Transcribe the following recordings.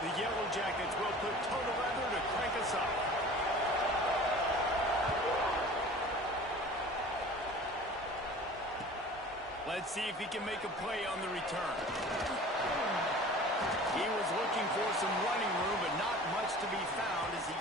The Yellow Jackets will put total leather to crank us up. Let's see if he can make a play on the return. He was looking for some running room, but not much to be found as he...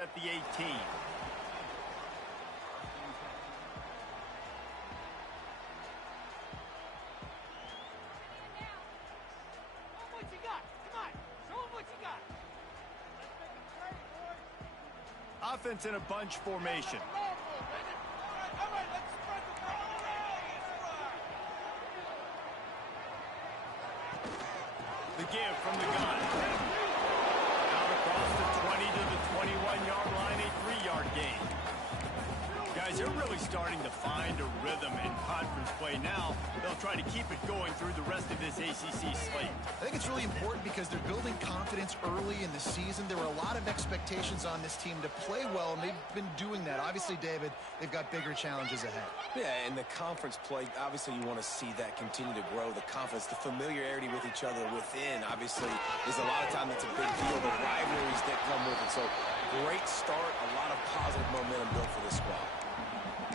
at the 18. Offense in a bunch formation. The give from the gun. Out across the 20 to the 21-yard line, a 3-yard gain. Guys, they're really starting to find a rhythm in conference play now. They'll try to keep it going through the rest of this ACC slate. I think it's really important because they're building confidence early in the season. There were a lot of expectations on this team to play well, and they've been doing that. Obviously, David, they've got bigger challenges ahead. Yeah, and the conference play, obviously you want to see that continue to grow. The confidence, the familiarity with each other within, obviously, is a lot of time that's a big deal. The rivalries that come with it. So, great start, a lot of positive momentum built for this squad.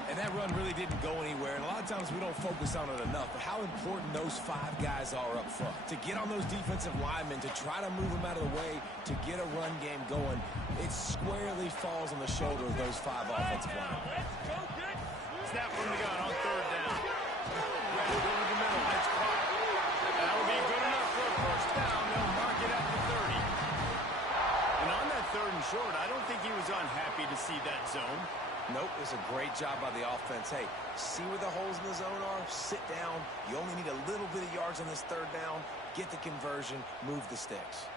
And that run really didn't go anywhere, and a lot of times we don't focus on it enough, but how important those 5 guys are up front. To get on those defensive linemen, to try to move them out of the way, to get a run game going, it squarely falls on the shoulder of those 5 offensive linemen. Snap from the gun on 3rd down. Ready over the middle, that's caught. That'll be good enough for a first down. They'll mark it at the 30. And on that 3rd and short, I don't think he was unhappy to see that zone. Nope, it was a great job by the offense. Hey, see where the holes in the zone are? Sit down. You only need a little bit of yards on this 3rd down. Get the conversion. Move the sticks.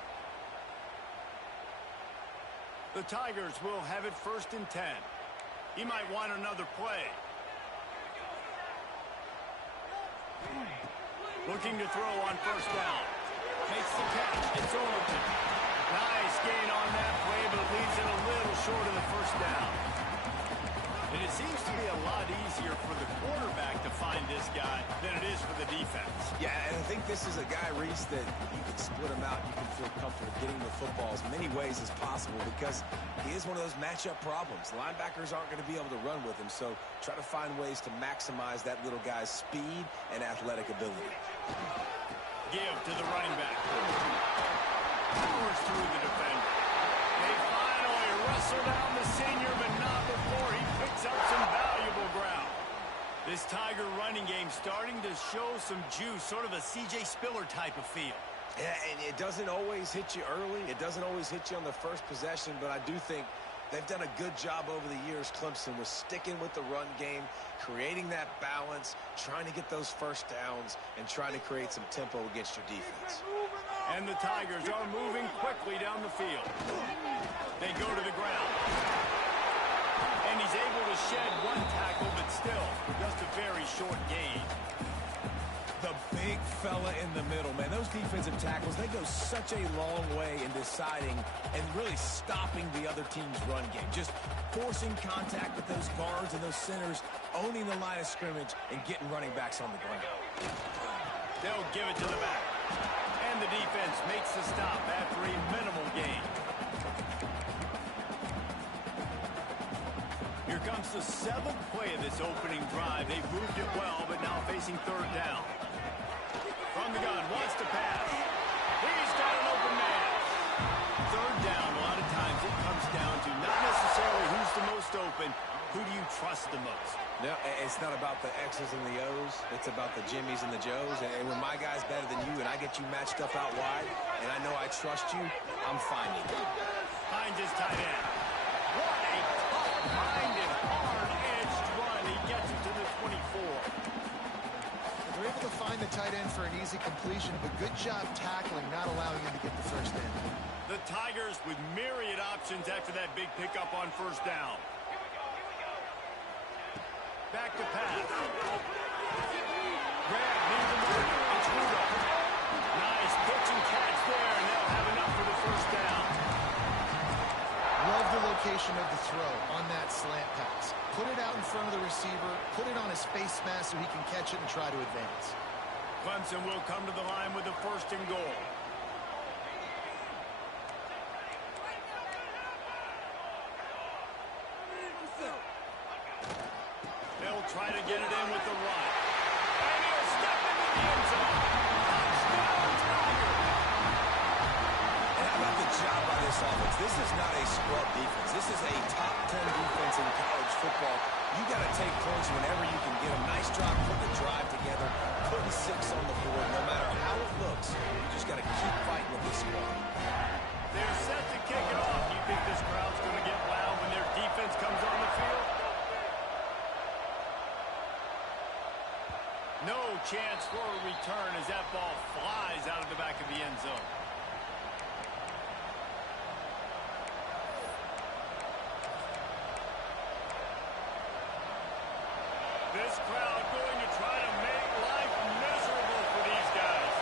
The Tigers will have it 1st and 10. He might want another play. Looking to throw on 1st down. Makes the catch. It's Overton. Nice gain on that play, but it leaves it a little short of the 1st down. And it seems to be a lot easier for the quarterback to find this guy than it is for the defense. Yeah, and I think this is a guy, Reese, that you can split him out. You can feel comfortable getting the football as many ways as possible because he is one of those matchup problems. Linebackers aren't going to be able to run with him, so try to find ways to maximize that little guy's speed and athletic ability. Give to the running back. Powers through the defender. They finally wrestle down the senior, but not before he picks up some valuable ground. This Tiger running game starting to show some juice, sort of a C.J. Spiller type of feel. Yeah, and it doesn't always hit you early. It doesn't always hit you on the first possession, but I do think they've done a good job over the years, Clemson, with sticking with the run game, creating that balance, trying to get those first downs, and trying to create some tempo against your defense. And the Tigers are moving quickly down the field. They go to the ground. And he's able to shed 1 tackle, but still, just a very short gain. The big fella in the middle, man. Those defensive tackles, they go such a long way in deciding and really stopping the other team's run game. Just forcing contact with those guards and those centers, owning the line of scrimmage, and getting running backs on the ground. They'll give it to the back. And the defense makes the stop after a minimal gain. Here comes the 7th play of this opening drive. They've moved it well, but now facing 3rd down. From the gun, wants to pass. He's got an open man. 3rd down, a lot of times it comes down to not necessarily who's the most open, Who do you trust the most? No, it's not about the X's and the O's. It's about the Jimmys and the Joes. And when my guy's better than you and I get you matched up out wide and I know I trust you, I'm finding you. Finds his tight end. What a tough-minded, hard-edged run. He gets it to the 24. They're able to find the tight end for an easy completion, but good job tackling, not allowing him to get the first in. The Tigers with myriad options after that big pickup on first down. Back to pass. Grab near the mark. It's Rudolph. Nice pitch and catch there, and they'll have enough for the first down. Love the location of the throw on that slant pass. Put it out in front of the receiver, put it on his face mask so he can catch it and try to advance. Clemson will come to the line with the first and goal. They'll try to get it in with the run. And he'll step into the end zone. Touchdown, Tigers! And how about the job by this offense? This is not a scrub defense. This is a top 10 defense in college football. You got to take points whenever you can get them. Nice job putting the drive together, putting 6 on the board. No matter how it looks, you just got to keep fighting with this squad. They're set to kick it off. You think this crowd's going to get loud when their defense comes on the field? No chance for a return as that ball flies out of the back of the end zone. This crowd going to try to make life miserable for these guys.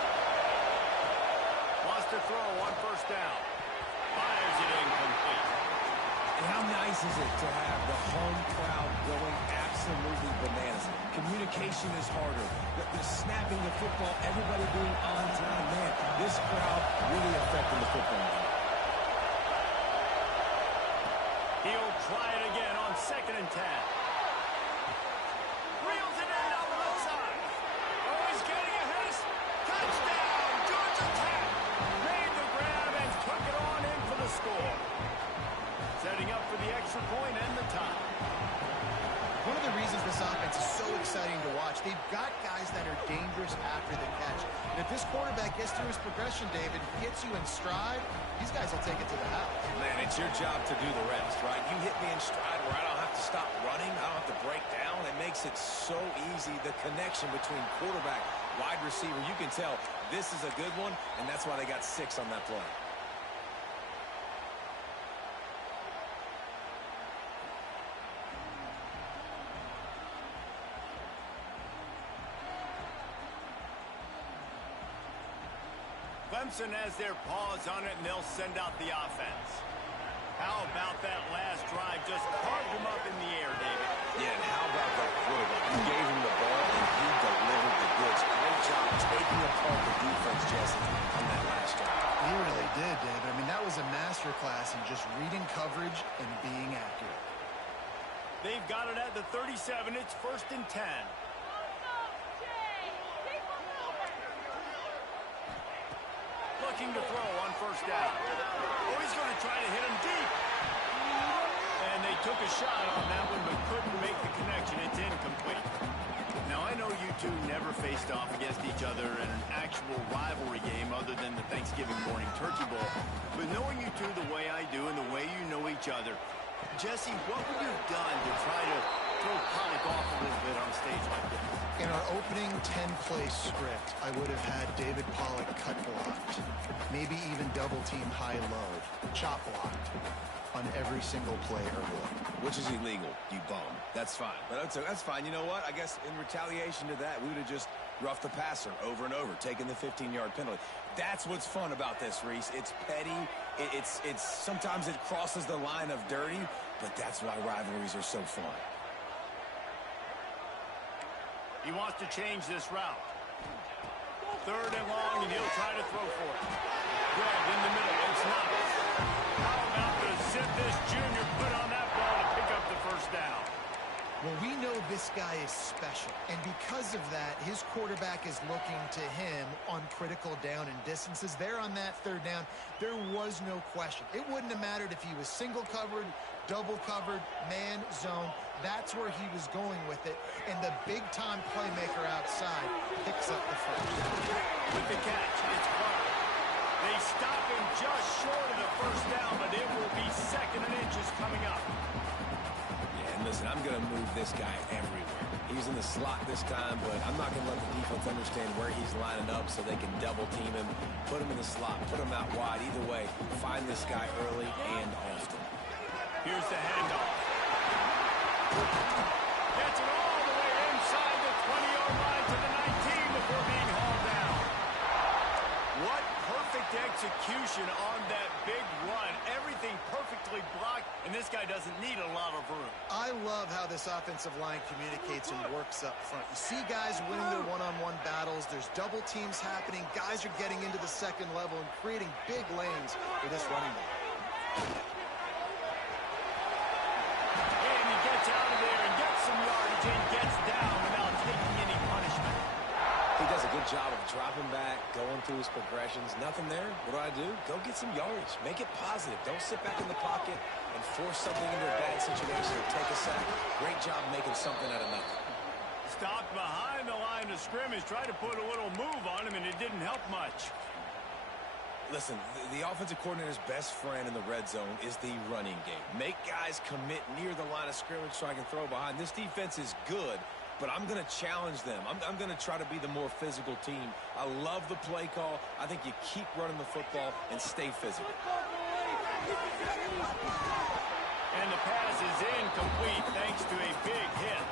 Wants to throw on first down. Fires it incomplete. And how nice is it to have the home crowd going absolutely bananas? Communication is harder. The snapping the football, everybody being on time. Man, this crowd really affecting the football game. He'll try it again on 2nd and 10. Reels it in down the left side. Oh, he's getting a hit. Touchdown, Georgia Tech. Made the grab and took it on in for the score. Setting up for the extra point and the tie. One of the reasons this offense is so exciting to watch, they've got guys that are dangerous after the catch. And if this quarterback gets through his progression, David, gets you in stride, these guys will take it to the house. Man, it's your job to do the rest, right? You hit me in stride where I don't have to stop running. I don't have to break down. It makes it so easy. The connection between quarterback, wide receiver, you can tell this is a good one, and that's why they got 6 on that play. Clemson has their paws on it, and they'll send out the offense. How about that last drive? Just carved him up in the air, David. Yeah, and how about that quarterback? You gave him the ball, and he delivered the goods. Great job taking apart the defense, Jesse, on that last drive. He really did, David. I mean, that was a masterclass in just reading coverage and being accurate. They've got it at the 37. It's 1st and 10. Looking to throw on first down. Oh, he's going to try to hit him deep. And they took a shot on that one, but couldn't make the connection. It's incomplete. Now, I know you two never faced off against each other in an actual rivalry game other than the Thanksgiving morning turkey bowl. But knowing you two the way I do and the way you know each other, Jesse, what would you have done to try to throw Pollock off a little bit on a stage like this? In our opening 10-play script, I would have had David Pollock cut blocked, maybe even double-team high-low, chop blocked on every single play early. Which is illegal, you bum. That's fine. But that's fine. You know what? I guess in retaliation to that, we would have just roughed the passer over and over, taking the 15-yard penalty. That's what's fun about this, Reese. It's petty. It's sometimes it crosses the line of dirty, but that's why rivalries are so fun. He wants to change this route. 3rd and long, and he'll try to throw for it. Grabbed in the middle. It's not. How about the zip this junior put on that ball to pick up the first down? Well, we know this guy is special, and because of that, his quarterback is looking to him on critical down and distances. There on that 3rd down, there was no question. It wouldn't have mattered if he was single covered, double covered, man zone. That's where he was going with it. And the big-time playmaker outside picks up the first. With the catch, it's Clark. They stop him just short of the first down, but it will be 2nd and inches coming up. Yeah, and listen, I'm going to move this guy everywhere. He's in the slot this time, but I'm not going to let the defense understand where he's lining up so they can double team him, put him in the slot, put him out wide. Either way, find this guy early and often. Here's the handoff. Gets it all the way inside the 20-yard line to the 19 before being hauled down. What perfect execution on that big run. Everything perfectly blocked, and this guy doesn't need a lot of room. I love how this offensive line communicates and works up front. You see guys winning their one-on-one battles. There's double teams happening. Guys are getting into the second level and creating big lanes for this running back. And he gets out of there and gets some yardage and gets down without taking any punishment. He does a good job of dropping back, going through his progressions. Nothing there. What do? Go get some yardage. Make it positive. Don't sit back in the pocket and force something into a bad situation or take a sack. Great job making something out of nothing. Stopped behind the line of scrimmage, tried to put a little move on him, and it didn't help much. Listen, the offensive coordinator's best friend in the red zone is the running game. Make guys commit near the line of scrimmage so I can throw behind. This defense is good, but I'm going to challenge them. I'm going to try to be the more physical team. I love the play call. I think you keep running the football and stay physical. And the pass is incomplete thanks to a big hit.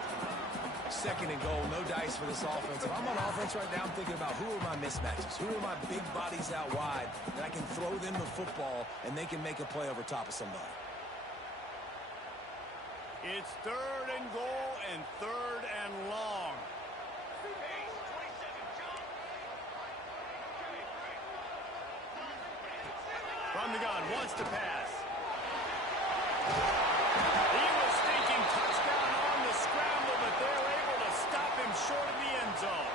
2nd and goal, no dice for this offense. If I'm on offense right now, I'm thinking about who are my mismatches, who are my big bodies out wide, and I can throw them the football, and they can make a play over top of somebody. It's 3rd and goal and 3rd and long. From the gun, wants to pass. He was thinking touchdown on the scramble, but they're able to stop him short of the end zone.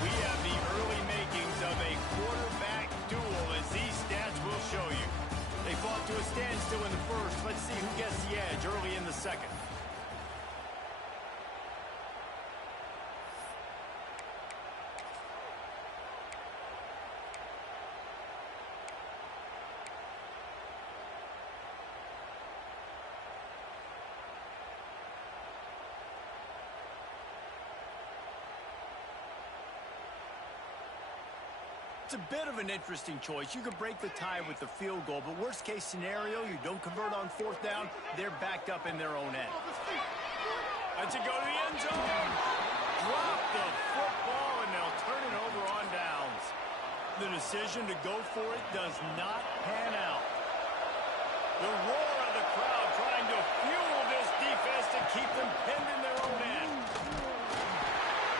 We have the early makings of a quarterback duel, as these stats will show you. They fought to a standstill in the first. Let's see who gets the edge early in the second. It's a bit of an interesting choice. You could break the tie with the field goal, but worst case scenario, you don't convert on 4th down, they're backed up in their own end. Let's it go to the end zone. Drop the football, and they'll turn it over on downs. The decision to go for it does not pan out. The roar of the crowd trying to fuel this defense to keep them pinned in their own end.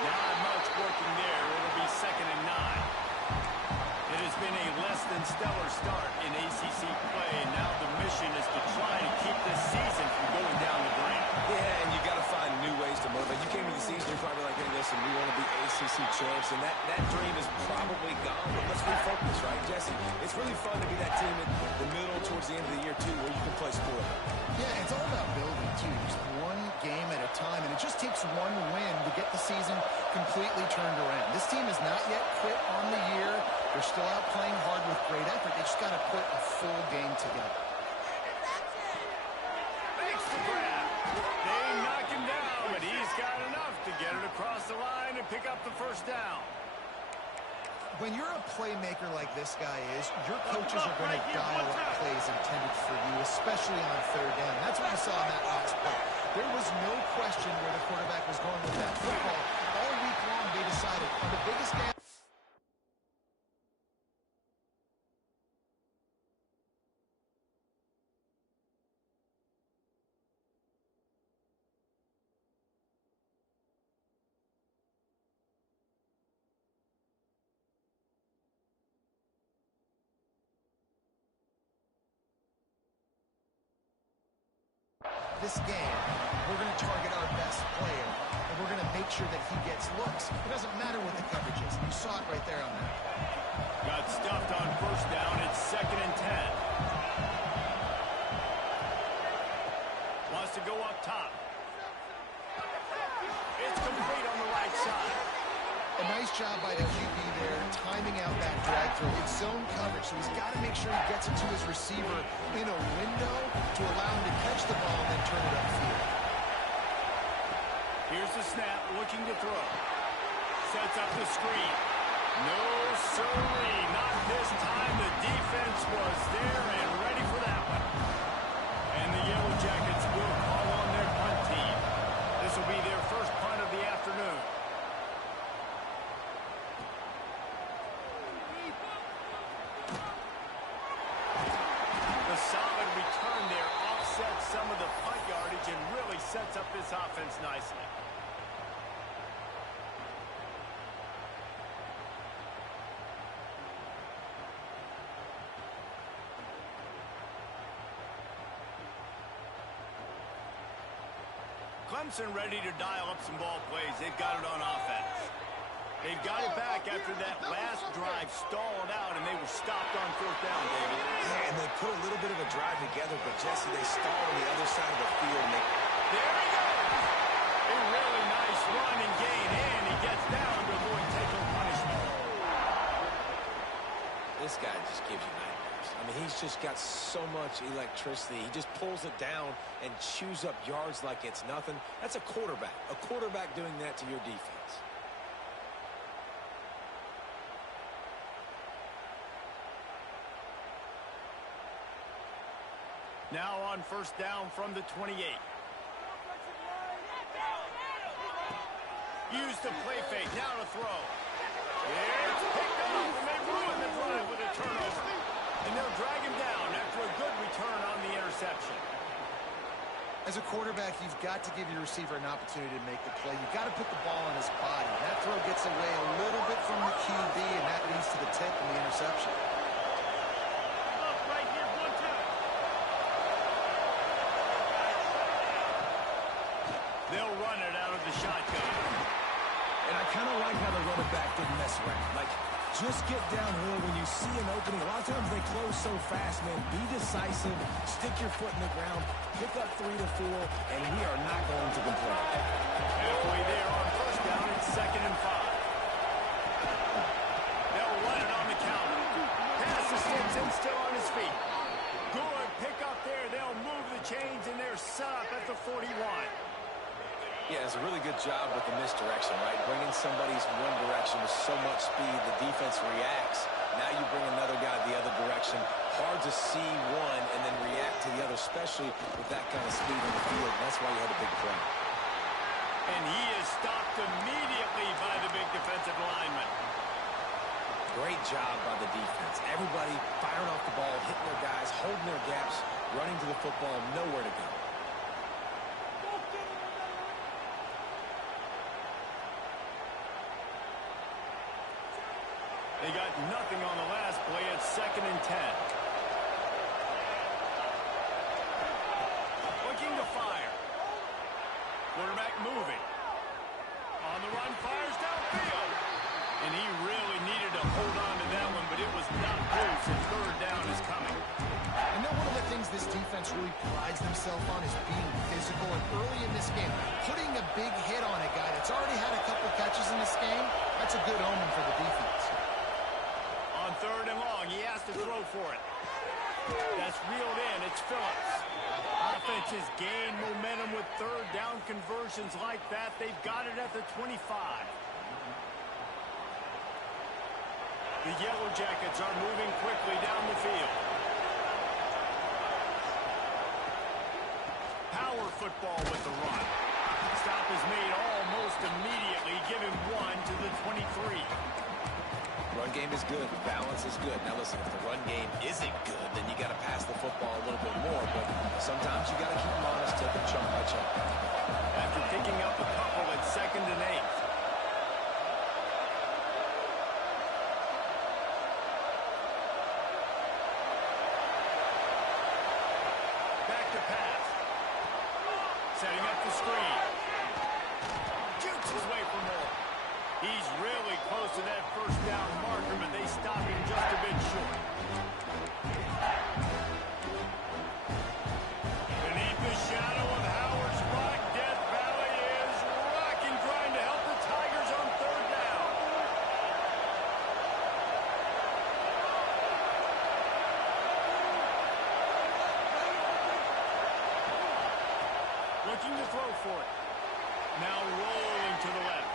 Not much working there. It'll be 2nd and 9. It has been a less than stellar start in ACC play, and now the mission is to try and keep this season from going down the drain. Yeah, and you got to find new ways to motivate. You came to the season, you're probably like, hey, listen, we want to be ACC champs, and that dream is probably gone, but let's refocus, right, Jesse? It's really fun to be that team in the middle towards the end of the year, too, where you can play sport. Yeah, it's all about building, too. Just one game at a time, and it just takes one win to get the season completely turned around. This team has not yet quit on the year. They're still out playing hard with great effort. They just got to put a full game together. Makes the grab. They knock him down, but he's got enough to get it across the line and pick up the first down. When you're a playmaker like this guy is, your coaches are going to dial up plays intended for you, especially on 3rd down. That's what you saw in that last play. There was no question where the quarterback was going with that football. All week long, they decided on the biggest game. this game, we're going to target our best player, and we're going to make sure that he gets looks. It doesn't matter what the coverage is. You saw it right there on that. Got stuffed on first down. It's 2nd and 10. Wants to go up top. It's complete on the right side. A nice job by the QB there, timing out that drag throw. It's zone coverage, so he's got to make sure he gets it to his receiver in a window to allow him to catch the ball and then turn it upfield. Here's the snap, looking to throw. Sets up the screen. No, sirree, not this time. The defense was there and ready for that one. And the Yellow Jackets will call on their punt team. This will be their first punt of the afternoon. The solid return there offsets some of the punt yardage and really sets up this offense nicely. Clemson ready to dial up some ball plays. They've got it on offense. They've got it back after that last drive stalled out, and they were stopped on 4th down, David. Yeah, and they put a little bit of a drive together, but, Jesse, they stall on the other side of the field. And there he goes! A really nice run and gain, and he gets down to avoid take-home punishment. This guy just gives you nightmares. I mean, he's just got so much electricity. He just pulls it down and chews up yards like it's nothing. That's a quarterback. A quarterback doing that to your defense. Now on 1st down from the 28. Use the play fake. Now to throw. It's picked off, and they ruin the drive with a turnover. And they'll drag him down after a good return on the interception. As a quarterback, you've got to give your receiver an opportunity to make the play. You've got to put the ball on his body. That throw gets away a little bit from the QB, and that leads to the tip and the interception. They'll run it out of the shotgun. And I kind of like how the running back didn't mess around. Like, just get downhill when you see an opening. A lot of times they close so fast, man. Be decisive. Stick your foot in the ground. Pick up 3 to 4, and we are not going to complain. Halfway there on 1st down. It's 2nd and 5. They'll run it on the counter. Pass to Stinson, still on his feet. Good pick up there. They'll move the chains, and they're set up at the 41. Yeah, it's a really good job with the misdirection, right? Bringing somebody's one direction with so much speed, the defense reacts. Now you bring another guy the other direction. Hard to see one and then react to the other, especially with that kind of speed on the field. And that's why you had a big play. And he is stopped immediately by the big defensive lineman. Great job by the defense. Everybody firing off the ball, hitting their guys, holding their gaps, running to the football, nowhere to go. They got nothing on the last play. It's 2nd and 10. Looking to fire. Quarterback moving. On the run, fires downfield. And he really needed to hold on to that one, but it was not good, so 3rd down is coming. I know one of the things this defense really prides themselves on is being physical. And early in this game, putting a big hit on a guy that's already had a couple catches in this game, that's a good omen for the defense. On 3rd and long, he has to throw for it. That's reeled in. It's Phillips. Offense has gained momentum with 3rd down conversions like that. They've got it at the 25. The Yellow Jackets are moving quickly down the field. Power football with the run. Stop is made almost immediately. Give him 1 to the 23. Run game is good. Balance is good. Now, listen, if the run game isn't good, then you got to pass the football a little bit more. But sometimes you got to keep them honest, take them chunk by chunk. After picking up a couple at 2nd and 8. Back to pass. Setting up the screen. Jukes his way for more. He's really close to that first down marker, but they stop him just a bit short. Beneath the shadow of Howard's rock, Death Valley is rocking, trying to help the Tigers on third down. Looking to throw for it. Now rolling to the left.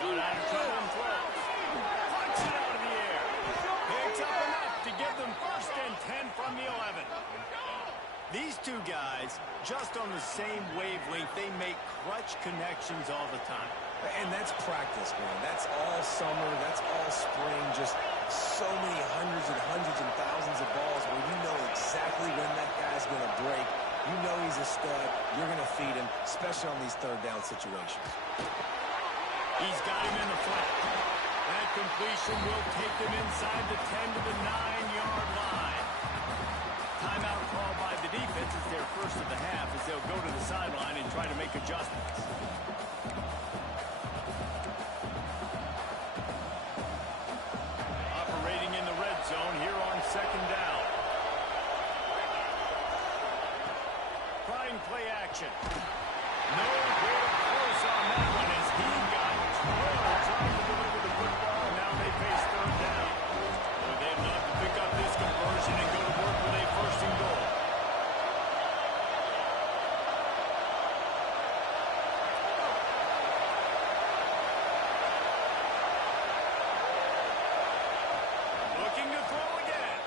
Got out of trouble and throws. Punch it out of the air. Picks up enough to give them first and 10 from the 11. These two guys, just on the same wavelength, they make clutch connections all the time. And that's practice, man. That's all summer. That's all spring. Just so many hundreds and thousands of balls where you know exactly when that guy's going to break. You know he's a stud. You're going to feed him, especially on these third down situations. He's got him in the flat. That completion will take them inside the 10 to the 9-yard line. Timeout called by the defense. It's their first of the half as they'll go to the sideline and try to make adjustments. Operating in the red zone here on second down. Trying play action. No good close on that one as he got drilled trying to deliver the football. Now they face third down. Well, they'd love to pick up this conversion and go to work with a first and goal. Looking to throw again.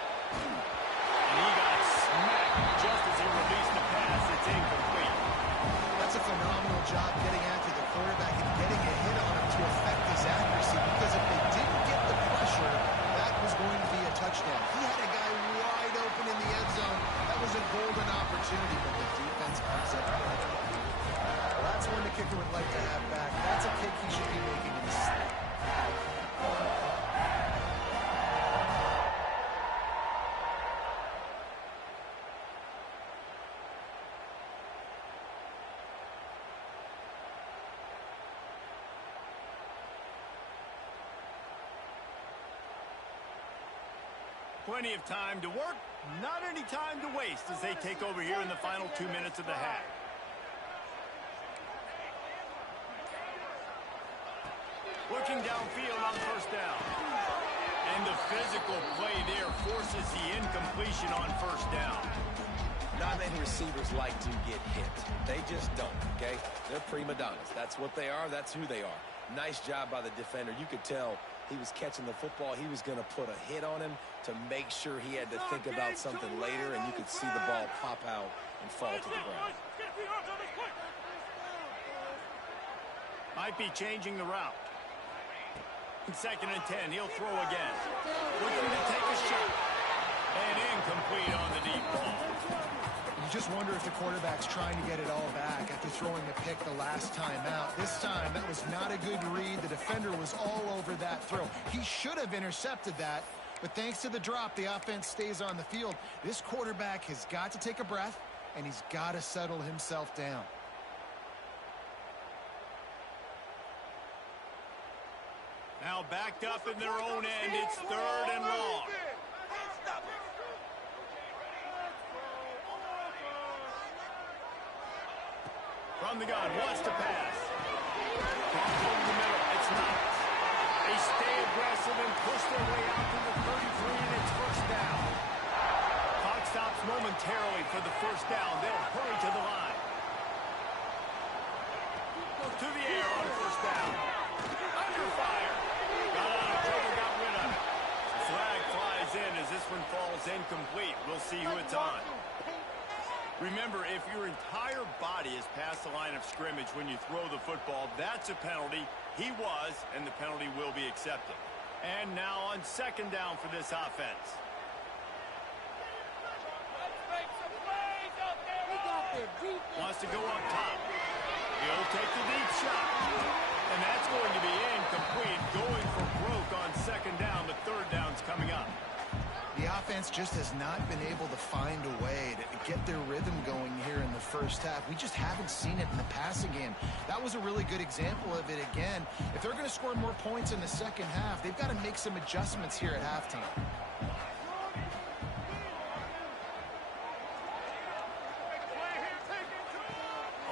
And he got smacked just as he released the pass. It's incomplete. That's a phenomenal job getting after the quarterback and getting a hit on him to affect his accuracy, because if they didn't get the pressure, that was going to be a touchdown. He had a guy wide open in the end zone. That was a golden opportunity, but the defense comes up. Well, that's one the kicker would like to have back. That's a kick he should be making in his sleep. Plenty of time to work, not any time to waste as they take over here in the final 2 minutes of the half. Looking downfield on first down. And the physical play there forces the incompletion on first down. Not many receivers like to get hit. They just don't, okay? They're prima donnas. That's what they are. That's who they are. Nice job by the defender. You could tell he was catching the football. He was going to put a hit on him to make sure he had to think about something later, and you could see the ball pop out and fall to the ground. Might be changing the route. Second and 10, he'll throw again. Looking to take a shot. And incomplete on the deep ball. You just wonder if the quarterback's trying to get it all back after throwing the pick the last time out. This time, that was not a good read. The defender was all over that throw. He should have intercepted that, but thanks to the drop, the offense stays on the field. This quarterback has got to take a breath, and he's got to settle himself down. Now backed up in their own end, it's third and long. From the gun, wants to pass. Over the middle, it's not. They stay aggressive and push their way out to the 33, and it's first down. Clock stops momentarily for the first down. They'll hurry to the line. To the air on first down. Under fire. Got out of trouble, got rid of it. Flag flies in as this one falls incomplete. We'll see who it's on. Remember, if your entire body is past the line of scrimmage when you throw the football, that's a penalty. He was, and the penalty will be accepted. And now on second down for this offense. Wants to go up top. He'll take the deep shot. And that's going to be incomplete. Going for broke on second down. The third down's coming up. The offense just has not been able to find a way to get their rhythm going here in the first half. We just haven't seen it in the passing game. That was a really good example of it again. If they're going to score more points in the second half, they've got to make some adjustments here at halftime.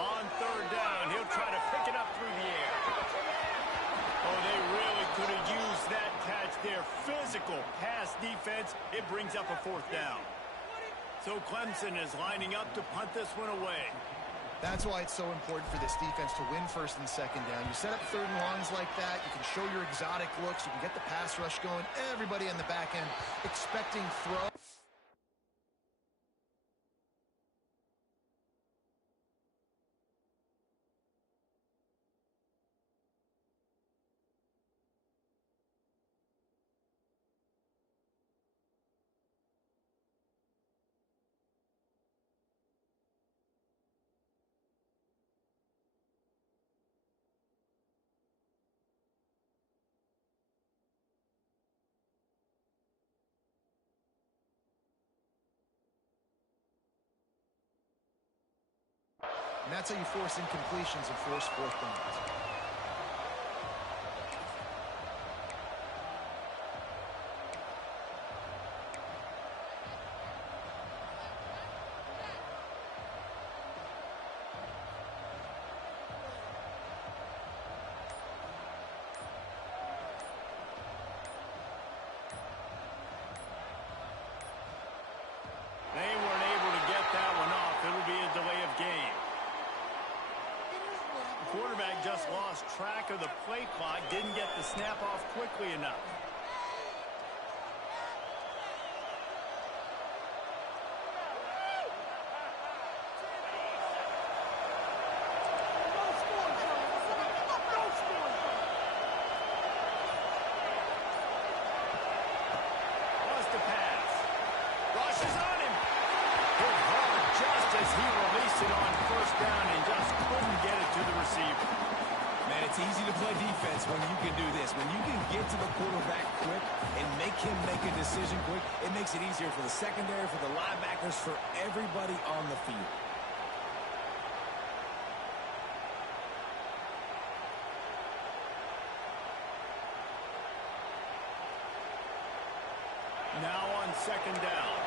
On third down, he'll try to pick it up through the air. Oh, they really could have used that catch there. Physical pass defense. It brings up a fourth down. So Clemson is lining up to punt this one away. That's why it's so important for this defense to win first and second down. You set up third and longs like that. You can show your exotic looks. You can get the pass rush going. Everybody on the back end expecting throw. And that's how you force incompletions and force fourth downs. They weren't able to get that one off. It'll be a delay of game. The quarterback just lost track of the play clock, didn't get the snap off quickly enough. Wants to pass. Rushes on him. Hit hard just as he released it on first down and just couldn't get it to the receiver. Man, it's easy to play defense when you can do this. When you can get to the quarterback quick and make him make a decision quick, it makes it easier for the secondary, for the linebackers, for everybody on the field. Now on second down.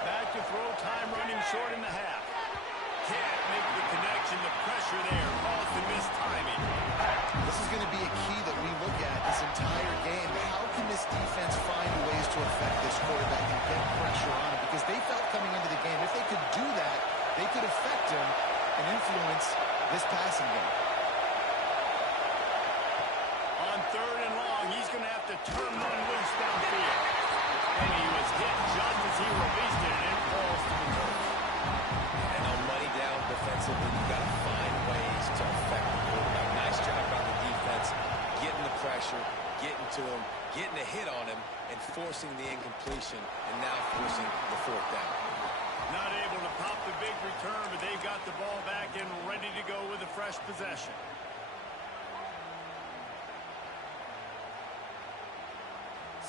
Back to throw, time running short in the half. Can't make the connection, the pressure there caused the missed timing. This is going to be a key that we look at this entire game. How can this defense find ways to affect this quarterback and get pressure on him? Because they felt coming into the game, if they could do that, they could affect him and influence this passing game. On third and long, he's going to have to turn one loose downfield. And he was hit just as he released it, and it falls to the turf. And on money down defensively, you got to find ways to affect the quarterback. Nice job by the defense, getting the pressure, getting to him, getting a hit on him, and forcing the incompletion, and now forcing the fourth down. Not able to pop the big return, but they've got the ball back and ready to go with a fresh possession.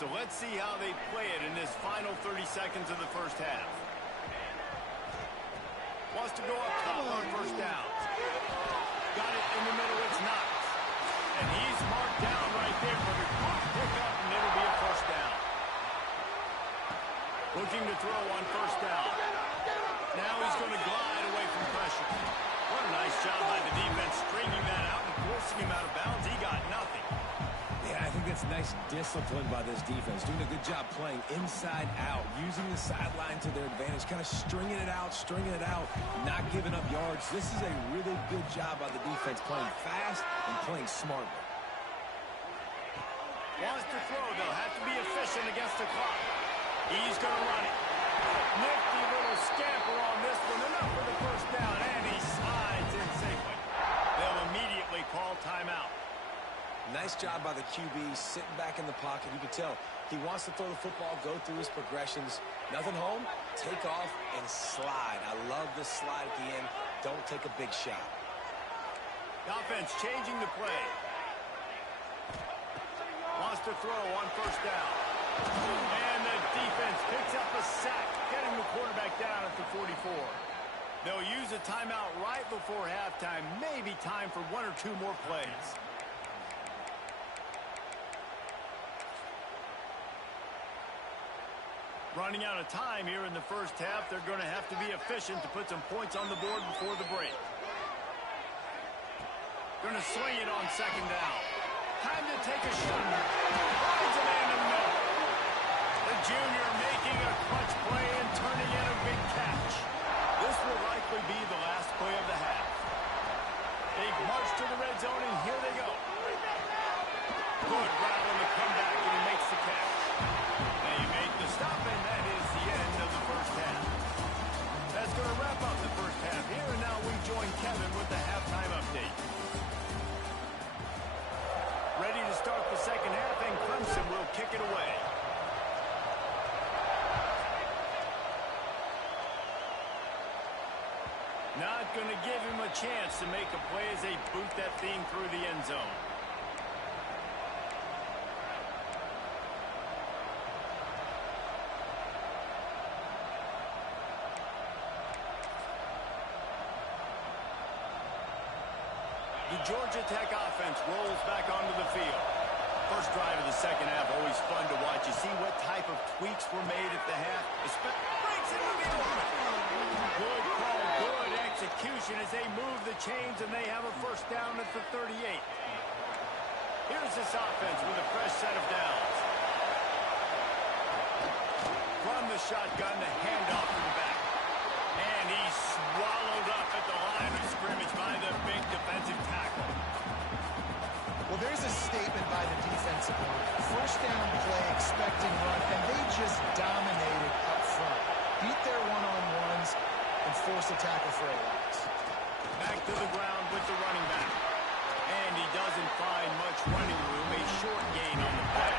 So let's see how they play it in this final 30 seconds of the first half. Wants to go up top on first down. Got it in the middle, it's not. And he's marked down right there for the quick pickup, and it'll be a first down. Looking to throw on first down. Now he's going to glide away from pressure. What a nice job by the defense stringing that out and forcing him out of bounds. He got nothing. Yeah, I think that's nice discipline by this defense. Doing a good job playing inside out, using the sideline to their advantage, kind of stringing it out, not giving up yards. This is a really good job by the defense, playing fast and playing smartly. Wants to throw. They'll have to be efficient against the clock. He's going to run it. Nifty little scamper on this one. Enough for the first down, and he slides in safely. They'll immediately call timeout. Nice job by the QB, sitting back in the pocket. You can tell he wants to throw the football, go through his progressions. Nothing home, take off and slide. I love the slide at the end. Don't take a big shot. The offense changing the play. to throw on first down. And the defense picks up a sack, getting the quarterback down at the 44. They'll use a timeout right before halftime. Maybe time for one or two more plays. Running out of time here in the first half. They're going to have to be efficient to put some points on the board before the break. Going to swing it on second down. Time to take a shot. Finds a man in the middle. The junior making a clutch play and turning in a big catch. This will likely be the last play of the half. They've marched to the red zone, and here they go. Good route on the comeback, and he makes the catch. And he made the stop, and that is the end of the first half. That's going to wrap up the first half here, and now we join Kevin with the halftime update. Ready to start the second half, and Clemson will kick it away. Not going to give him a chance to make a play as they boot that thing through the end zone. The Georgia Tech offense rolls back onto the field. First drive of the second half, always fun to watch. You see what type of tweaks were made at the half. Breaks into the open. Good call, good execution as they move the chains, and they have a first down at the 38. Here's this offense with a fresh set of downs. From the shotgun, the handoff to the back. And he's swallowed up at the line of scrimmage by the big defensive tackle. Well, there's a statement by the defensive line. First down play, expecting run, and they just dominated up front. Beat their one-on-ones and force a tackle for a loss. Back to the ground with the running back. And he doesn't find much running room. A short gain on the play.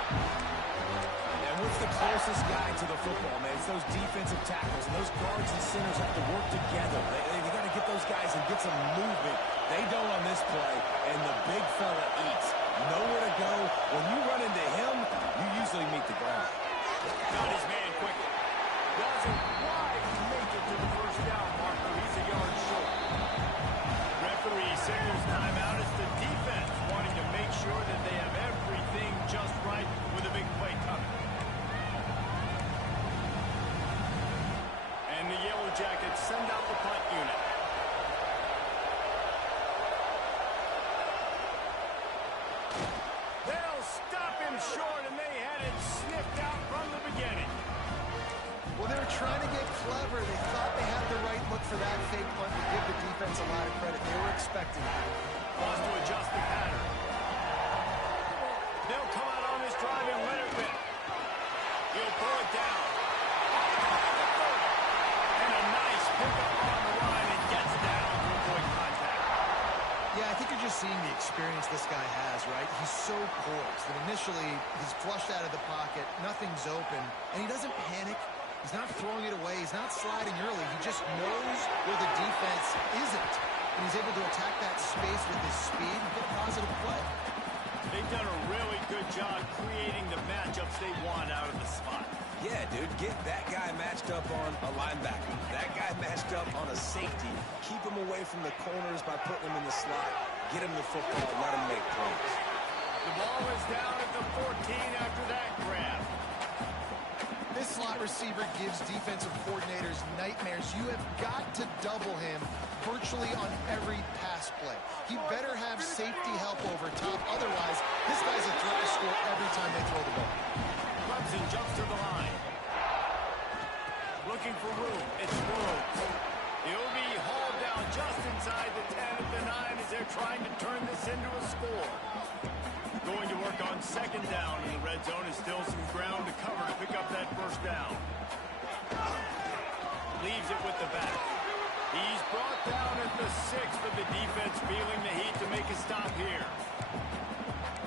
And what's the closest guy to the football, man? It's those defensive tackles. And those guards and centers have to work together. They got to get those guys and get some movement. They don't on this play, and the big fella eats. Nowhere to go. When you run into him, you usually meet the ground. Got his man quickly. Doesn't quite make it to the first down marker. He's a yard short. Referee signals timeout. It's the defense wanting to make sure that they have everything just right with a big play coming. And the Yellow Jackets send out the punt unit. They'll stop him short, and they had it sniffed out from the beginning. Well, they were trying to get clever. They thought they had the right look for that fake punt. To give the defense a lot of credit. They were expecting it. Wants to adjust the pattern. They'll come out on this drive and let it rip. He'll pull it down. And a nice pickup on the line and gets down to avoid contact. Yeah, I think you're just seeing the experience this guy has, right? He's so poised that initially he's flushed out of the pocket, nothing's open, and he doesn't panic. He's not throwing it away. He's not sliding early. He just knows where the defense isn't, and he's able to attack that space with his speed and get a positive play. They've done a really good job creating the matchups they want out of the slot. Yeah, dude, get that guy matched up on a linebacker. That guy matched up on a safety. Keep him away from the corners by putting him in the slot. Get him the football. Let him make plays. The ball is down at the 14 after that grab. This slot receiver gives defensive coordinators nightmares. You have got to double him virtually on every pass play. He better have safety help over top. Otherwise, this guy's a threat to score every time they throw the ball. Clemson jumps to the line. Looking for room. It's Rhodes. He'll be hauled down just inside the 10 at the 9 as they're trying to turn this into a score. Going to work on second down in the red zone. Is still some ground to cover to pick up that first down. Leaves it with the back. He's brought down at the 6, but the defense feeling the heat to make a stop here.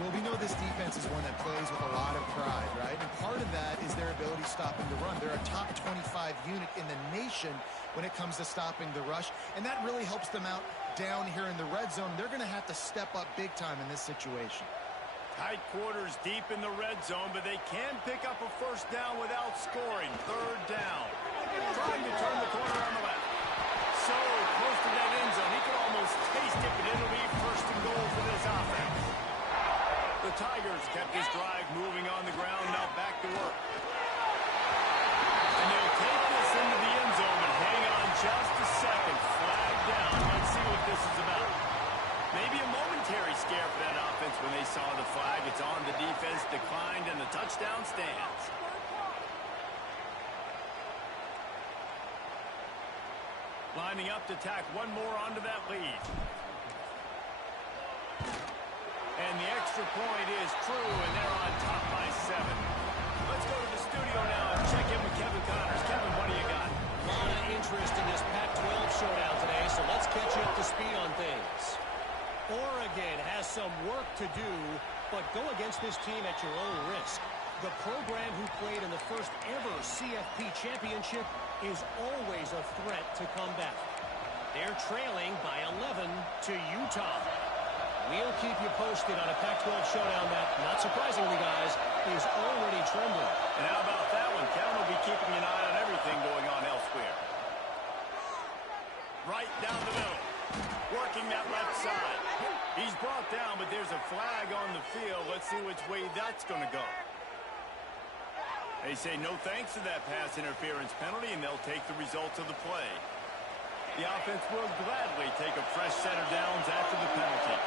Well, we know this defense is one that plays with a lot of pride, right? And part of that is their ability stopping the run. They're a top 25 unit in the nation when it comes to stopping the rush, and that really helps them out down here in the red zone. They're going to have to step up big time in this situation. Tight quarters deep in the red zone, but they can pick up a first down without scoring. Third down. Trying to turn the corner on the left. So close to that end zone. He could almost taste it, but it'll be first and goal for this offense. The Tigers kept this drive moving on the ground. Now back to work. And they'll take this into the end zone, but hang on just a second. Flag down. Let's see what this is about. Maybe a momentary scare for that offense when they saw the flag. It's on, the defense declined, and the touchdown stands. Lining up to tack one more onto that lead. And the extra point is true, and they're on top by 7. Let's go to the studio now and check in with Kevin Connors. Kevin, what do you got? A lot of interest in this Pac-12 showdown today, so let's catch you up to speed on things. Oregon has some work to do, but go against this team at your own risk. The program who played in the first ever CFP championship is always a threat to come back. They're trailing by 11 to Utah. We'll keep you posted on a Pac-12 showdown that, not surprisingly, guys, is already trembling. And how about that one? Kevin will be keeping an eye on everything going on elsewhere. Right down the middle. Working that left side. He's brought down, but there's a flag on the field. Let's see which way that's going to go. They say no thanks to that pass interference penalty, and they'll take the results of the play. The offense will gladly take a fresh set of downs after the penalty.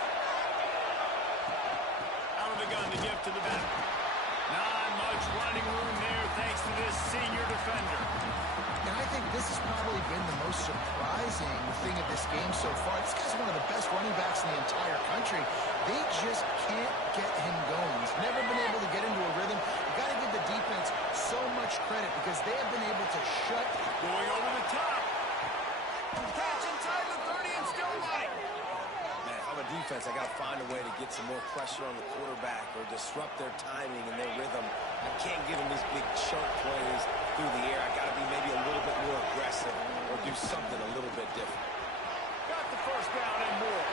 Out of the gun to give to the back. Not much running room there thanks to this senior defender. And I think this has probably been the most surprising thing of this game so far. This guy's one of the best running backs in the entire country. They just can't get him going. He's never been able to get into a rhythm. You've got to give the defense so much credit because they have been able to shut. Going over the top. Catch inside the 30 and still running. Man, if I'm a defense, I got to find a way to get some more pressure on the quarterback or disrupt their timing and their rhythm. I can't give them these big chunk plays through the air. I got to be maybe a little bit more aggressive or do something a little bit different. Got the first down and more.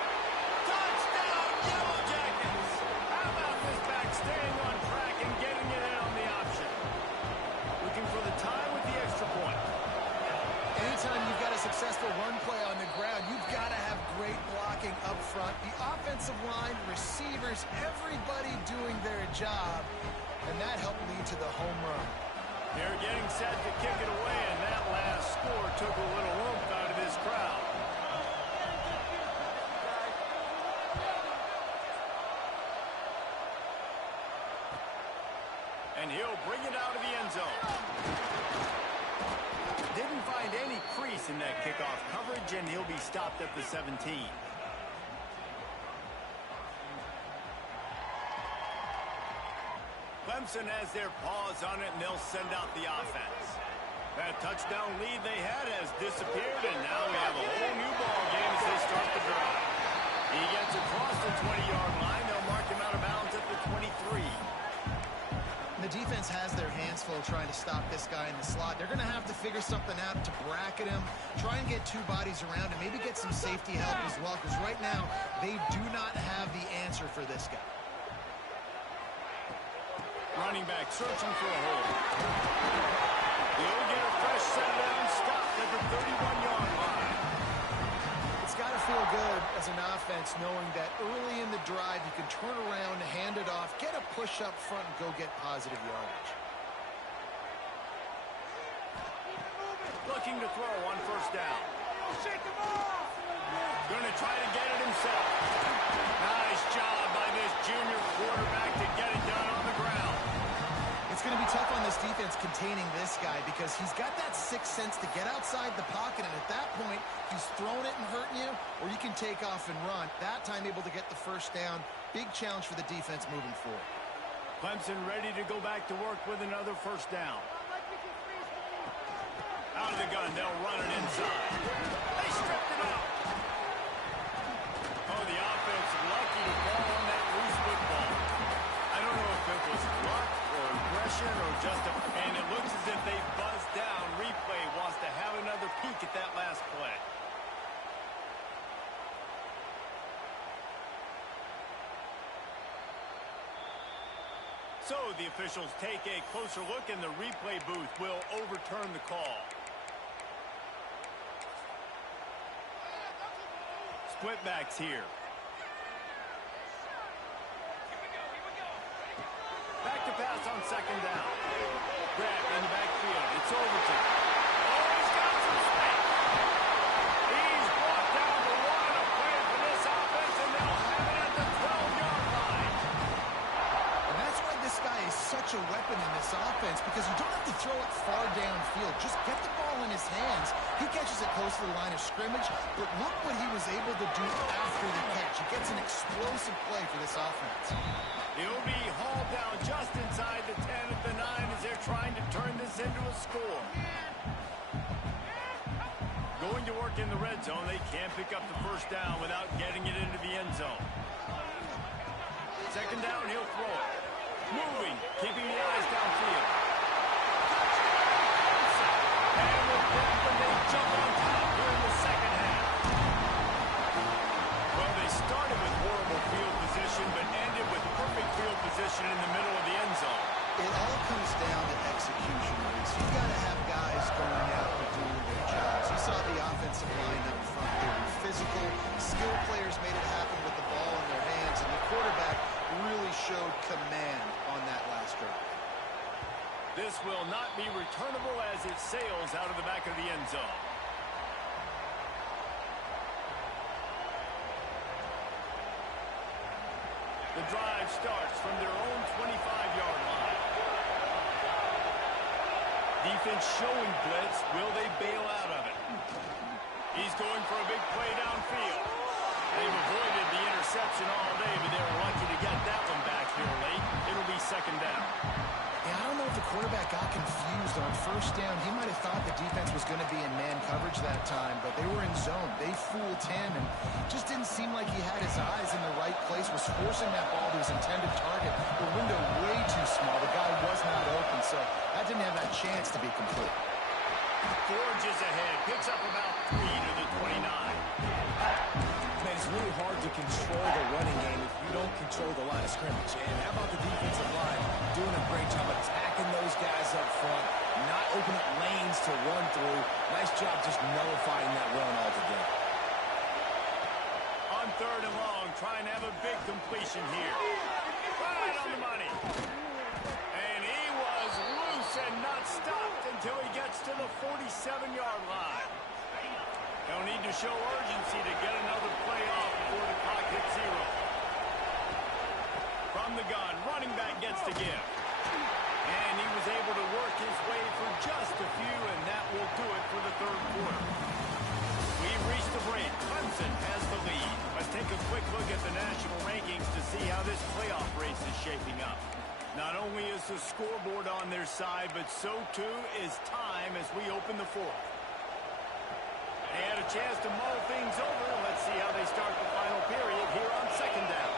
Touchdown, Yellow Jackets. How about this back staying on track and getting it in on the option? Looking for the tie with the extra point. Anytime you've got a successful run play on the ground, you've got to have great blocking up front. The offensive line, receivers, everybody doing their job, and that helped lead to the home run. They're getting set to kick it away, and that last score took a little oomph out of this crowd. And he'll bring it out of the end zone. Didn't find any crease in that kickoff coverage, and he'll be stopped at the 17. Clemson has their paws on it, and they'll send out the offense. That touchdown lead they had has disappeared, and now we have a whole new ball game as they start the drive. He gets across the 20-yard line. They'll mark him out of bounds at the 23. The defense has their hands full trying to stop this guy in the slot. They're going to have to figure something out to bracket him, try and get two bodies around him, maybe get some safety help as well, because right now they do not have the answer for this guy. Running back searching for a hole. He'll get a fresh set down, stopped at the 31-yard line. It's got to feel good as an offense knowing that early in the drive you can turn around, hand it off, get a push up front, and go get positive yardage. Looking to throw on first down. Shake him off! Going to try to get it himself. Nice job by this junior quarterback to get it done on the ground. It's going to be tough on this defense containing this guy because he's got that sixth sense to get outside the pocket, and at that point, he's throwing it and hurting you, or you can take off and run. That time able to get the first down. Big challenge for the defense moving forward. Clemson ready to go back to work with another first down. Out of the gun, they'll run it inside. They stripped it out. Oh, the offense lucky to fall on that loose football. I don't know if it was luck or aggression or just a... And it looks as if they buzzed down. Replay wants to have another peek at that last play. So the officials take a closer look, and the replay booth will overturn the call. Split backs here. Back to pass on second down. Grab in the backfield. It's Overton. Oh, he's got some space. He's brought down the one. A play for this offense, and they'll have it at the 12-yard line. And that's why this guy is such a weapon in this offense, because you don't have to throw it far downfield. Just get the ball in his hands. He catches it close to the line of scrimmage, but look what he was able to do after the catch. He gets an explosive play for this offense. He'll be hauled down just inside the 10 at the 9 as they're trying to turn this into a score. Going to work in the red zone. They can't pick up the first down without getting it into the end zone. Second down, he'll throw it. Moving, keeping the eyes downfield. And with that, when they jump on top here in the second half. Well, they started with horrible field position, but ended with perfect field position in the middle of the end zone. It all comes down to execution, Reese. You got to have guys going out and doing their jobs. You saw the offensive line up front. They were physical. Skilled players made it happen with the ball in their hands, and the quarterback really showed command on that last drive. This will not be returnable as it sails out of the back of the end zone. The drive starts from their own 25-yard line. Defense showing blitz. Will they bail out of it? He's going for a big play downfield. They've avoided the interception all day, but they were lucky to get that one back here late. It'll be second down. Yeah, I don't know if the quarterback got confused on first down. He might have thought the defense was going to be in man coverage that time, but they were in zone. They fooled him, and just didn't seem like he had his eyes in the right place, was forcing that ball to his intended target. The window way too small. The guy was not open, so that didn't have that chance to be complete. Forges ahead, picks up about 3 to the 29. Man, it's really hard to control the running game if you don't control the line of scrimmage. And how about the defensive line doing a great job attacking those guys up front, not opening up lanes to run through. Nice job just nullifying that run altogether. On third and long, trying to have a big completion here. Right on the money. And he was loose and not stopped until he gets to the 47-yard line. They'll need to show urgency to get another play off before the clock hits 0. From the gun, running back gets to give. And he was able to work his way for just a few, and that will do it for the third quarter. We've reached the break. Clemson has the lead. Let's take a quick look at the national rankings to see how this playoff race is shaping up. Not only is the scoreboard on their side, but so too is time as we open the fourth. They had a chance to mull things over. Let's see how they start the final period here on second down.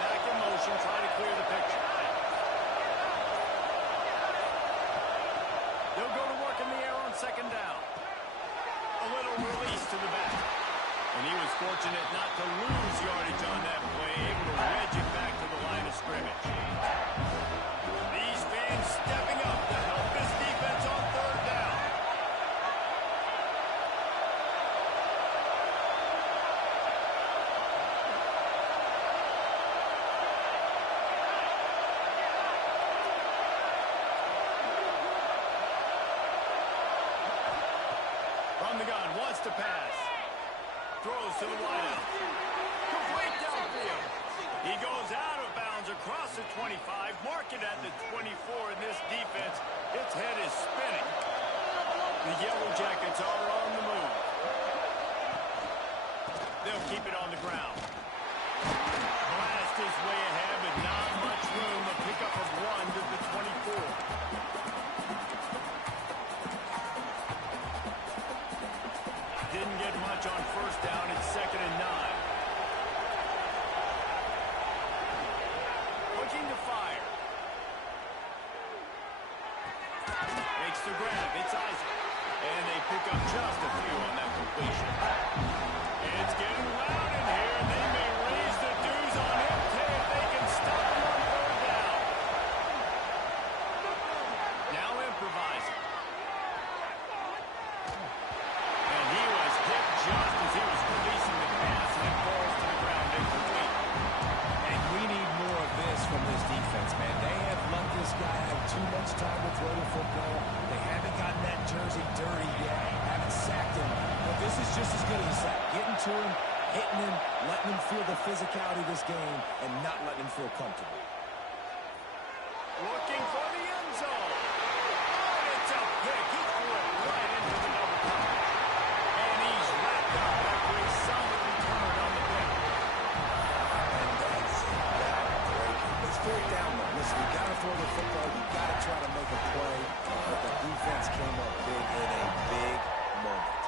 Back in motion, trying to clear the picture. They'll go to work in the air on second down. A little release to the back. And he was fortunate not to lose yardage on that play, able to wedge it back to the line of scrimmage. These fans stepping up to help this defense on third down. From the gun, wants to pass. Throws to the wideout. Complete downfield. He goes out of bounds across the 25. Mark it at the 24 in this defense. Its head is spinning. The Yellow Jackets are on the move. They'll keep it on the ground. Blast his way ahead, but not much room. A pickup of 1 to the 24. Didn't get much on first down. It's second and 9. Looking to fire. Makes the grab. It's Isaac. And they pick up just a few on that completion. It's getting loud in here. They may raise the dues on him. physicality of this game and not letting him feel comfortable. Looking for the end zone. And it's a pick. He threw it right into the double coverage. And he's wrapped up after a solid return on the pick. And that's back-breaking. It's third down, though. Listen, you got to throw the football. You got to try to make a play. But the defense came up big in a big moment.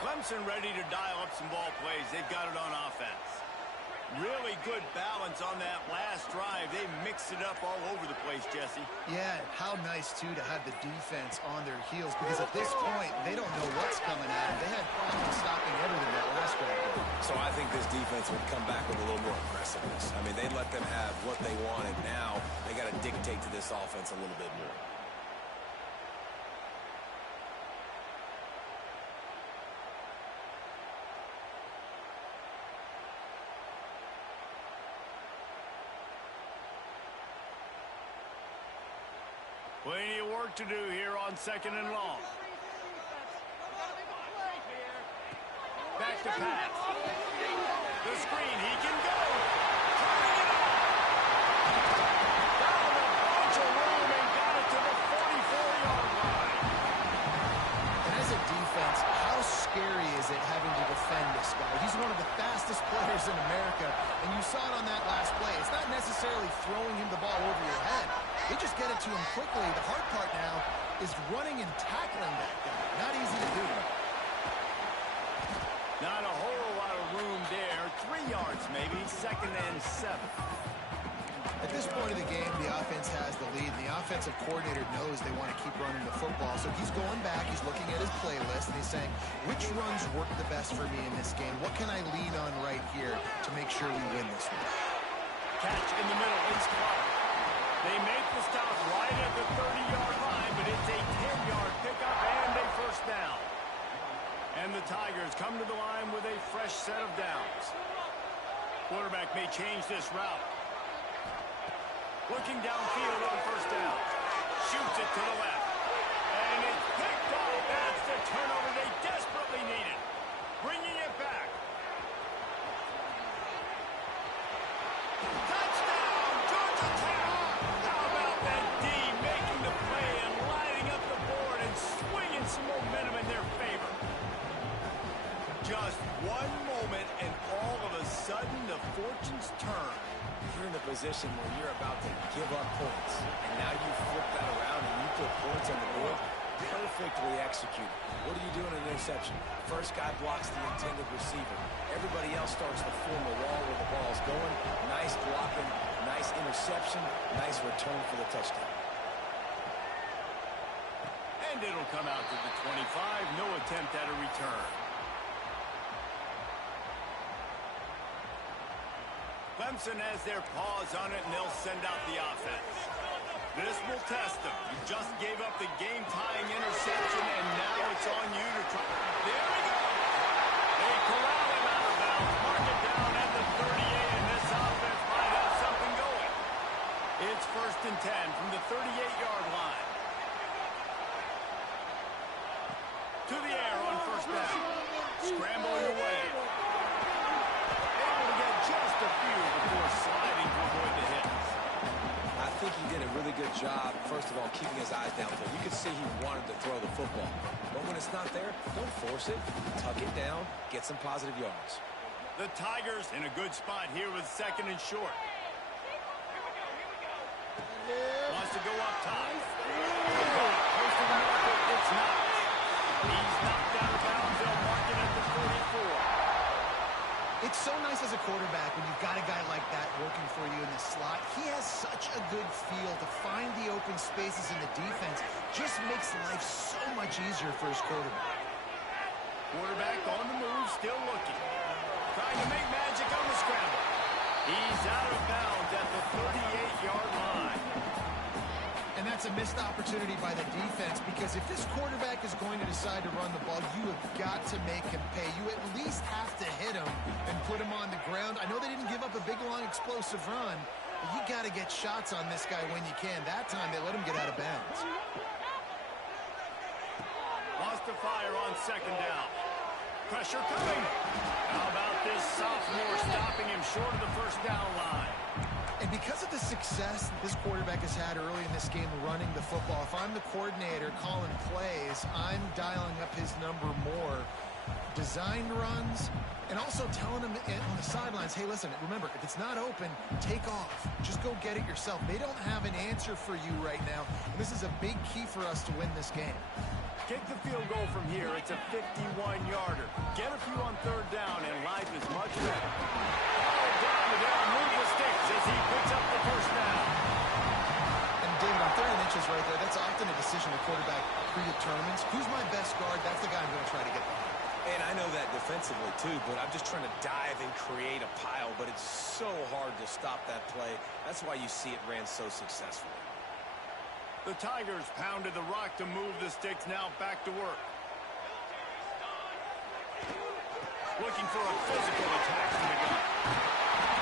Clemson ready to dial up some ball plays. They've got it on offense. Really good balance on that last drive. They mixed it up all over the place, Jesse. Yeah, how nice, too, to have the defense on their heels, because at this point, they don't know what's coming at them. They had problems stopping everything that last drive. So I think this defense would come back with a little more aggressiveness. I mean, they let them have what they wanted. Now they got to dictate to this offense a little bit more. Plenty of work to do here on 2nd and long. Back to pass. The screen, he can go. Turning it up. Found a bunch of room and got it to the 44-yard line. And as a defense, how scary is it having to defend this guy? He's one of the fastest players in America, and you saw it on that last play. It's not necessarily throwing him the ball over your head. They just get it to him quickly. The hard part now is running and tackling that guy. Not easy to do. Not a whole lot of room there. 3 yards maybe. 2nd and 7. At this point of the game, the offense has the lead. And the offensive coordinator knows they want to keep running the football. So he's going back. He's looking at his playlist, and he's saying, which runs work the best for me in this game? What can I lean on right here to make sure we win this one? Catch in the middle. It's caught. They make the stop right at the 30-yard line, but it's a 10-yard pickup and a first down. And the Tigers come to the line with a fresh set of downs. Quarterback may change this route. Looking downfield on first down. Shoots it to the left. And it's picked off. That's the turnover they desperately needed. Bringing it back. Touchdown, Georgia Tech. How about that D making the play and lighting up the board and swinging some momentum in their favor. Just one moment and all of a sudden the fortunes turn. You're in a position where you're about to give up points, and now you flip that around and you put points on the board. Perfectly executed. What do you do in an interception? First guy blocks the intended receiver. Everybody else starts to form a wall where the ball's going. Nice blocking, nice interception, nice return for the touchdown. And it'll come out to the 25. No attempt at a return. Clemson has their paws on it, and they'll send out the offense. This will test them. You just gave up the game-tying interception, and now it's on you to try. There we go. They corral him out of bounds. Mark it down at the 38, and this offense might have something going. It's 1st and 10 from the 38-yard line. To the air on first down. Scrambling away. Able to get just a few before sliding to avoid the hits. I think he did a really good job, first of all, keeping his eyes downfield. You could see he wanted to throw the football. But when it's not there, don't force it. Tuck it down. Get some positive yards. The Tigers in a good spot here with 2nd and short. Wants to go up top. Close to the marker. It's not. He's knocked out of bounds. They'll mark it at the 44. It's so nice as a quarterback when you've got a guy like that working for you in the slot. He has such a good feel to find the open spaces in the defense. Just makes life so much easier for his quarterback. Quarterback on the move, still looking. Trying to make magic on the scramble. He's out of bounds at the 38-yard line. And that's a missed opportunity by the defense, because if this quarterback is going to decide to run the ball, you have got to make him pay. You at least have to hit him and put him on the ground. I know they didn't give up a big, long, explosive run, but you got to get shots on this guy when you can. That time, they let him get out of bounds. Lost the fire on 2nd down. Pressure coming. How about this sophomore stopping him short of the first down line? And because of the success that this quarterback has had early in this game running the football, if I'm the coordinator calling plays, I'm dialing up his number more. Designed runs, and also telling him on the sidelines, hey, listen, remember, if it's not open, take off. Just go get it yourself. They don't have an answer for you right now. And this is a big key for us to win this game. Kick the field goal from here. It's a 51-yarder. Get a few on third down, and life is much better. Oh, down to down, move the sticks as he picks up the first down. And David, on 3rd and inches right there, that's often a decision the quarterback predetermines. Who's my best guard? That's the guy I'm going to try to get behind. And I know that defensively, too, but I'm just trying to dive and create a pile, but it's so hard to stop that play. That's why you see it ran so successfully. The Tigers pounded the rock to move the sticks, now back to work. Looking for a physical attack from the gun.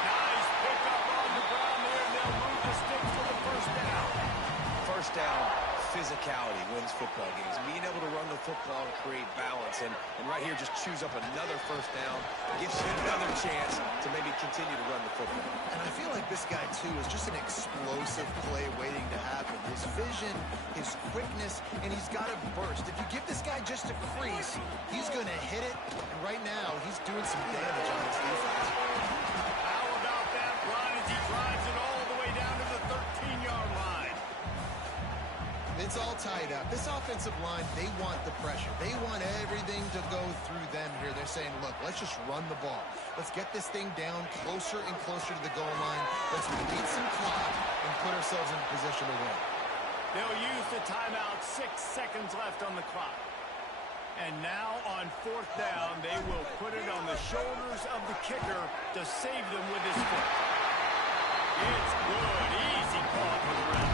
Nice pickup on the ground there, and they'll move the sticks for the first down. First down, physicality wins football games. Being able to run the football and create balance. And right here, just choose up another first down. Gives you another chance to maybe continue to run the football. And I feel like this guy, too, is just an explosive play waiting to happen. His vision, his quickness, and he's got a burst. If you give this guy just a crease, he's going to hit it. And right now, he's doing some damage on his defense. How about that run as he drives it all the way down to the 13-yard line? It's all tied up. This offensive line, they want the pressure. They want everything to go through them here. They're saying, look, let's just run the ball. Let's get this thing down closer and closer to the goal line. Let's beat some clock and put ourselves in a position to win. They'll use the timeout. 6 seconds left on the clock. And now on 4th down, they will put it on the shoulders of the kicker to save them with his foot. It's good. Easy call for the ref.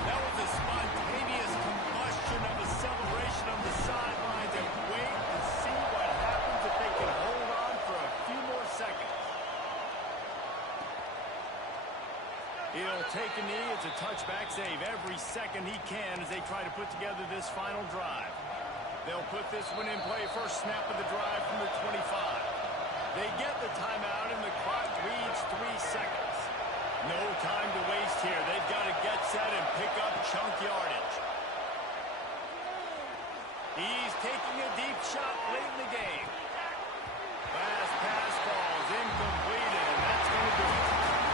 That was a spontaneous combustion of a celebration on the sidelines, and wait to see what happens if they can hold on for a few more seconds. He'll take a knee. It's a touchback save every second he can as they try to put together this final drive. They'll put this one in play. First snap of the drive from the 25. They get the timeout, and the clock reads 3 seconds. No time to waste here. They've got to get set and pick up chunk yardage. He's taking a deep shot late in the game. Last pass falls incomplete.